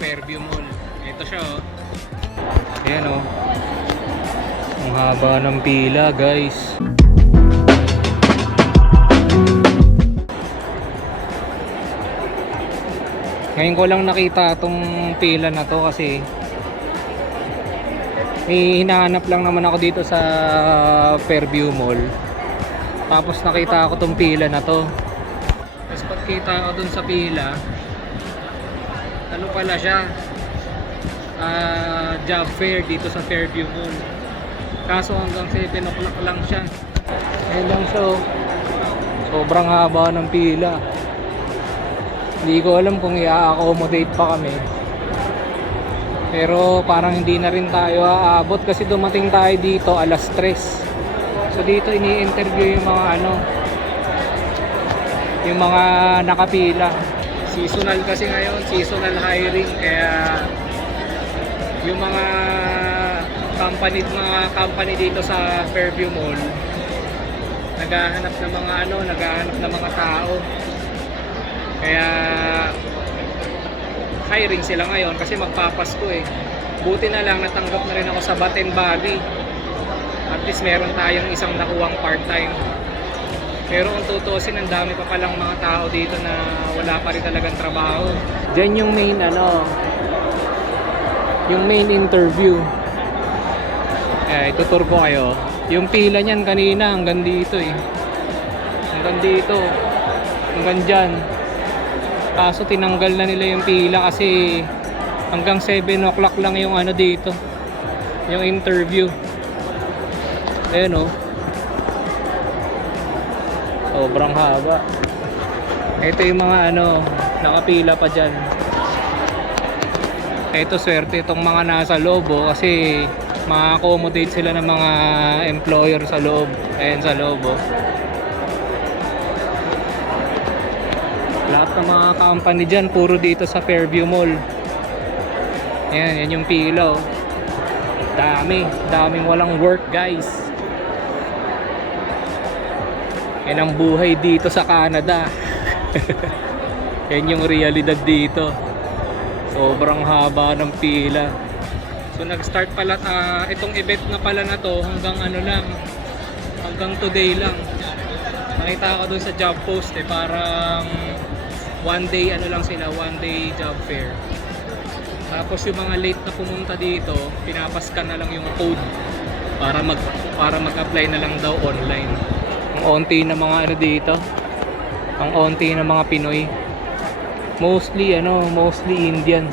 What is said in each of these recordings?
Fairview Mall. Ito siya oh. Ayan oh. Ang haba ng pila guys. Ngayon ko lang nakita itong pila na to kasi may hinahanap lang naman ako dito sa Fairview Mall. Tapos nakita ako itong pila na to. Tapos pagkita ako dun sa pila, ano pala siya? Job fair dito sa Fairview Mall. Kaso hanggang 7 o'clock lang siya. Ayun lang siya oh. Sobrang haba ng pila. Hindi ko alam kung i-accommodate pa kami. Pero parang hindi na rin tayo aabot kasi dumating tayo dito alas 3. So dito ini-interview yung mga yung mga nakapila. Seasonal kasi ngayon, seasonal hiring, kaya yung mga company dito sa Fairview Mall naghahanap ng mga tao. Kaya hiring sila ngayon kasi magpapasko eh. Buti na lang natanggap na rin ako sa Bath and Body. At least meron tayong isang nakuwang part-time. Pero kung tutusin, ang dami pa palang mga tao dito na wala pa rin talagang trabaho. Diyan yung main yung main interview. Itutur ko kayo. Yung pila niyan kanina hanggang dito eh. Hanggang dito. Hanggang dyan. Kaso tinanggal na nila yung pila kasi hanggang 7 o'clock lang yung dito. Yung interview. Ayan oh. Sobrang haba. Ito yung mga nakapila pa dyan. Ito swerte itong mga nasa loob oh, kasi ma-accommodate sila ng mga employer sa loob. Ayan sa loob oh. Lahat ng mga company dyan puro dito sa Fairview Mall. Ayan, yan yung pila oh. Daming walang work guys. Yan ang buhay dito sa Canada. Yan yung realidad dito. Sobrang haba ng pila. So nag-start pala itong event na pala na to hanggang lang, hanggang today lang. Nakita ko dun sa job post parang one day one day job fair. Tapos yung mga late na pumunta dito, pinapaskan na lang yung code para mag-apply na lang daw online. Ang onti na mga dito. Ang onti na mga Pinoy. Mostly Indians.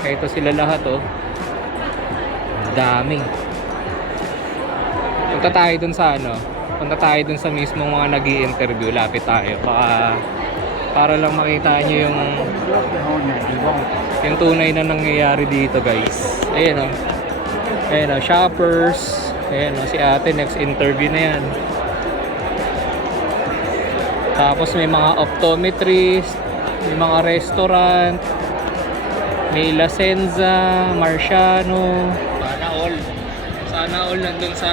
Kaya ito sila lahat oh. Dami. Punta tayo dun sa mismong mga nag-i-interview. Lapit tayo. Para lang makita nyo yung tunay na nangyayari dito guys. Ayan oh. Shoppers. Ayan oh, si ate next interview na yan. Tapos may mga optometrist, may mga restaurant, may La Senza, Marciano. Sana all nandun sa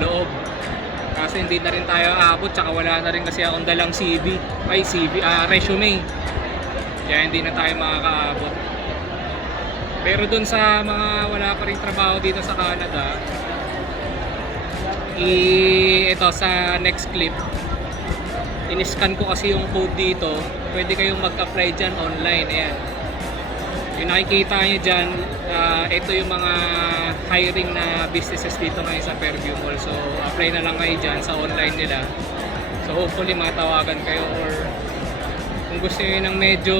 loob. Kasi hindi na rin tayo aabot, tsaka wala na rin kasi akong dalang resume. Kaya hindi na tayo makakaabot. Pero dun sa mga wala pa rin trabaho dito sa Canada, ito sa next clip, in-scan ko kasi yung code dito. Pwede kayong mag-apply dyan online. Ayan. Yung nakikita nyo dyan, ito yung mga hiring na businesses dito ngayon sa Fairview Mall. So apply na lang kayo dyan sa online nila. So hopefully matawagan kayo, or kung gusto nyo ng medyo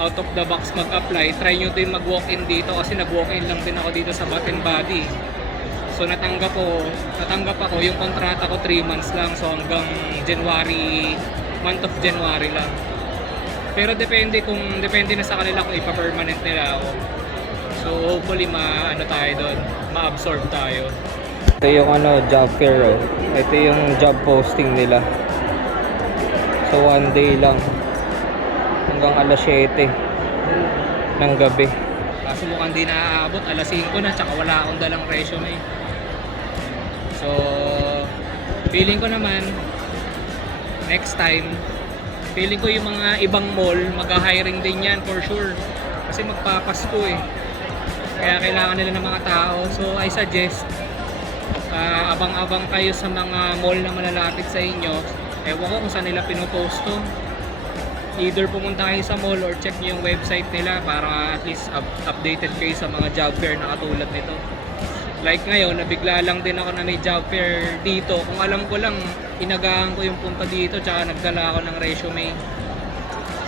out of the box mag-apply, try nyo din mag-walk-in dito kasi nag-walk-in lang din ako dito sa Bath and Body. So natanggap ako, yung kontrata ko 3 months lang, so hanggang month of January lang. Pero depende na sa kanila kung ipa-permanent nila ako. So hopefully ma-absorb tayo. Ito yung job fair oh. Ito yung job posting nila. So one day lang. Hanggang alas 7 ng gabi. Kaso mukhang di naaabot, alas 5 na, tsaka wala akong dalang resume. So feeling ko naman next time Feeling ko yung mga ibang mall, mag-hiring din yan for sure. Kasi magpapasko eh. Kaya kailangan nila ng mga tao. So I suggest, abang-abang kayo sa mga mall na malalapit sa inyo. Ewan ko kung saan nila pinupost to. Either pumunta kayo sa mall or check nyo yung website nila para at least updated kayo sa mga job fair na katulad nito. Like ngayon, nabigla lang din ako na may job fair dito. Kung alam ko lang, inagahan ko yung punta dito tsaka nagdala ako ng resume.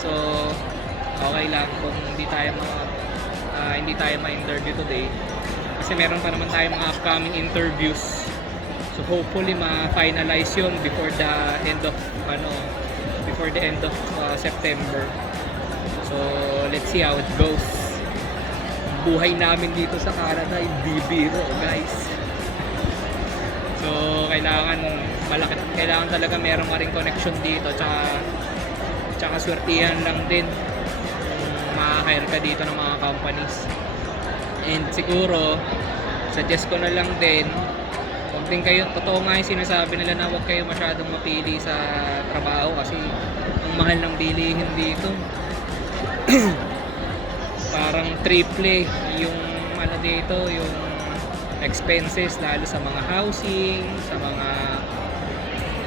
So, okay lang kung hindi tayo ma-interview today. Kasi meron pa naman tayo mga upcoming interviews. So hopefully ma-finalize yun before the end of September. So let's see how it goes. Buhay namin dito sa Canada hindi biro, guys. So kailangan talaga meron ka ring connection dito tsaka swertihan lang din kung ma-hire ka dito ng mga companies. And siguro suggest ko na lang din, huwag din kayo, totoo nga yung sinasabi nila na huwag kayo masyadong mapili sa trabaho kasi ang mahal ng bilihin dito. Parang triple yung dito, yung expenses, lalo sa mga housing, sa mga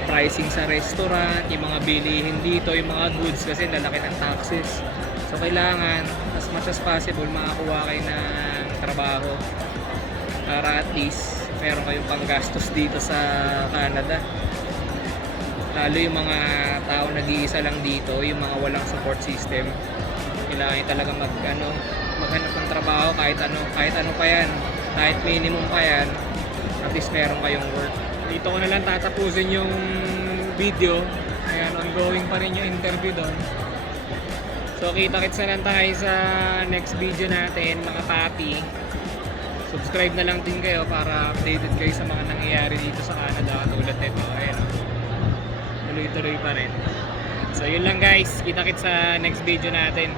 pricing sa restaurant, yung mga bilihin dito, yung mga goods kasi lalaki ng taxes. So kailangan as much as possible makakuha kayo ng trabaho para at least meron kayong panggastos dito sa Canada. Lalo yung mga tao nag-iisa lang dito, yung mga walang support system, kailangan talaga maghanap ng trabaho kahit ano pa yan, kahit minimum pa yan, at least meron kayong work. Dito ko na lang tatapusin yung video. Ayan, ongoing pa rin yung interview doon. So kita-kits na lang tayo sa next video natin, mga papi. Subscribe na lang din kayo para updated kayo sa mga nangyayari dito sa Canada tulad nito. Ayan, tuloy-tuloy pa rin. So yun lang guys, kita-kits sa next video natin.